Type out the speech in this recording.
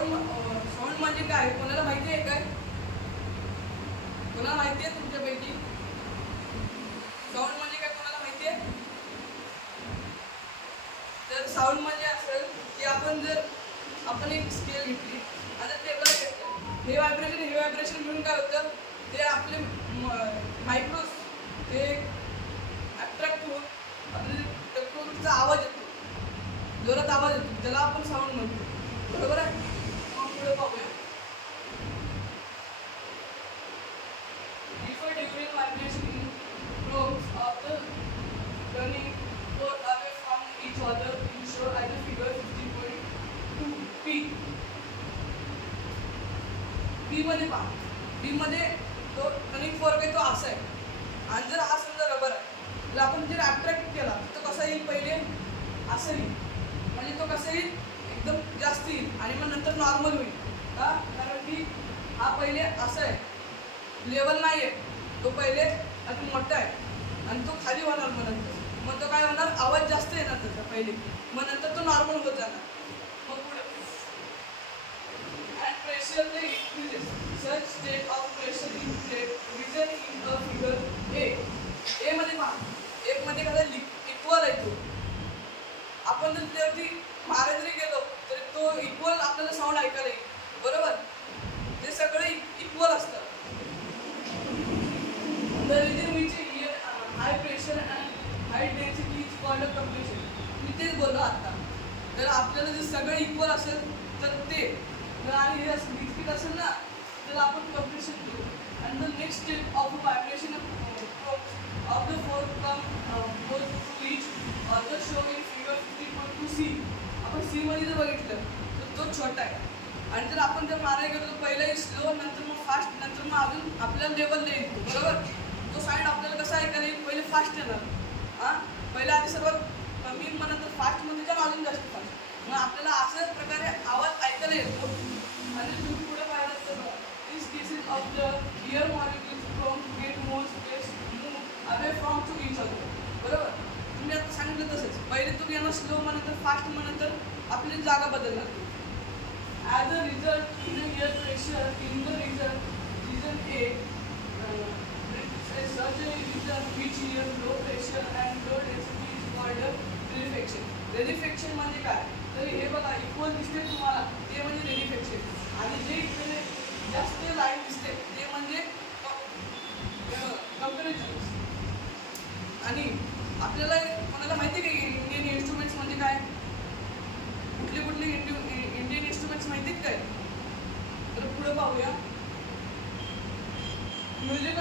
Sound म्हणजे काय कोणाला माहिती आहे काय? कोणाला माहिती आहे तुमच्यापैकी साऊंड म्हणजे काय कोणाला माहिती आहे? तर साऊंड म्हणजे असेल की आपण एक स्केल घेतली आणि टेबल घेतलं, हे व्हायब्रेशन मिळून काय होतं, ते आपले मायक्रोस ते अट्रॅक्ट होऊन आपल्या प्रकृतीचा आवाज येतो, जोरात आवाज येतो, त्याला आपण साऊंड म्हणतो. बरोबर आहे? मग पुढे पाहूया. Before during vibration probes of the running go away from each other in show as a figure 15.2p. B मध्ये पहा, B मध्ये तो रनिंग फोर्क आहे तो असा आहे, आणि जर हा समजा रबर आहे, जर आपण जर अट्रॅक्ट केला तर कसा येईल, पहिले असं येईल, म्हणजे तो कसं येईल एकदम जास्त येईल आणि मग नंतर नॉर्मल होईल. का? कारण की हा पहिले असं आहे, लेवल नाही आहे, तो पहिले अजून मोठा आहे आणि तो खाली होणार, मग तो काय होणार, आवाज जास्त येणार त्याचा पहिले, मग नंतर तो नॉर्मल होत जाणार. मग पुढे and pressure they increases such state of pressure in region in a figure A मध्ये पहा, एक मध्ये कसं इक्वल आहे, तो आपण जर त्यावरती मारे जरी गेलो तरी तो इक्वल आपल्याला साऊंड ऐकायला येईल. बरोबर? ते सगळे इक्वल असतात. The region which here high pressure and high density is called a compression. मी तेच बोललो आता, जर आपल्याला जर सगळं इक्वल असेल तर ते, आणि हे लिक्विड असेल ना तर आपण कंप्रेशन करू. and the next step of vibration of the fourth goes to each other show in figure 15.2c. आपण c मध्ये जर बघितलं तर तो छोटा आहे, आणि जर आपण जर मारायला गेलो तर पहिला स्लो, नंतर मग फास्ट, नंतर मग अजून आपल्याला लेवल येईल. बरोबर? तो साईड आपल्याला कसा ऐकायला येईल, पहिले फास्ट येणार, हां पहिला आधी सर्वात कमी, मग नंतर फास्टमध्ये जाऊन अजून जास्त फास्ट, मग आपल्याला अशाच प्रकारे आवाज ऐकायला येतो. आणि तुम्ही पुढे पाहिलं तर this cases of the air molecules from get more space move away from to each other. बरोबर? तुम्ही आता सांगितलं तसंच, पहिले तुम्ही यांना स्लो, मग नंतर फास्ट, मग नंतर आपली जागा बदलणार. As a result in year pressure in the region A such a region which here low pressure and low density is called rarefaction. Rarefaction म्हणजे काय, तर हे बघा इक्वल दिसते तुम्हाला, ते म्हणजे रेडिफेक्शन, आणि जे इकडे जास्त लाईन दिसते ते म्हणजे कंपॅरिझन. आणि आपल्याला कोणाला माहिती आहे की इंडियन इन्स्ट्रुमेंट्स म्हणजे काय, कुठले इंडियन इन्स्ट्रुमेंट्स माहिती आहेत काय? तर पुढे पाहूया. म्युझिकल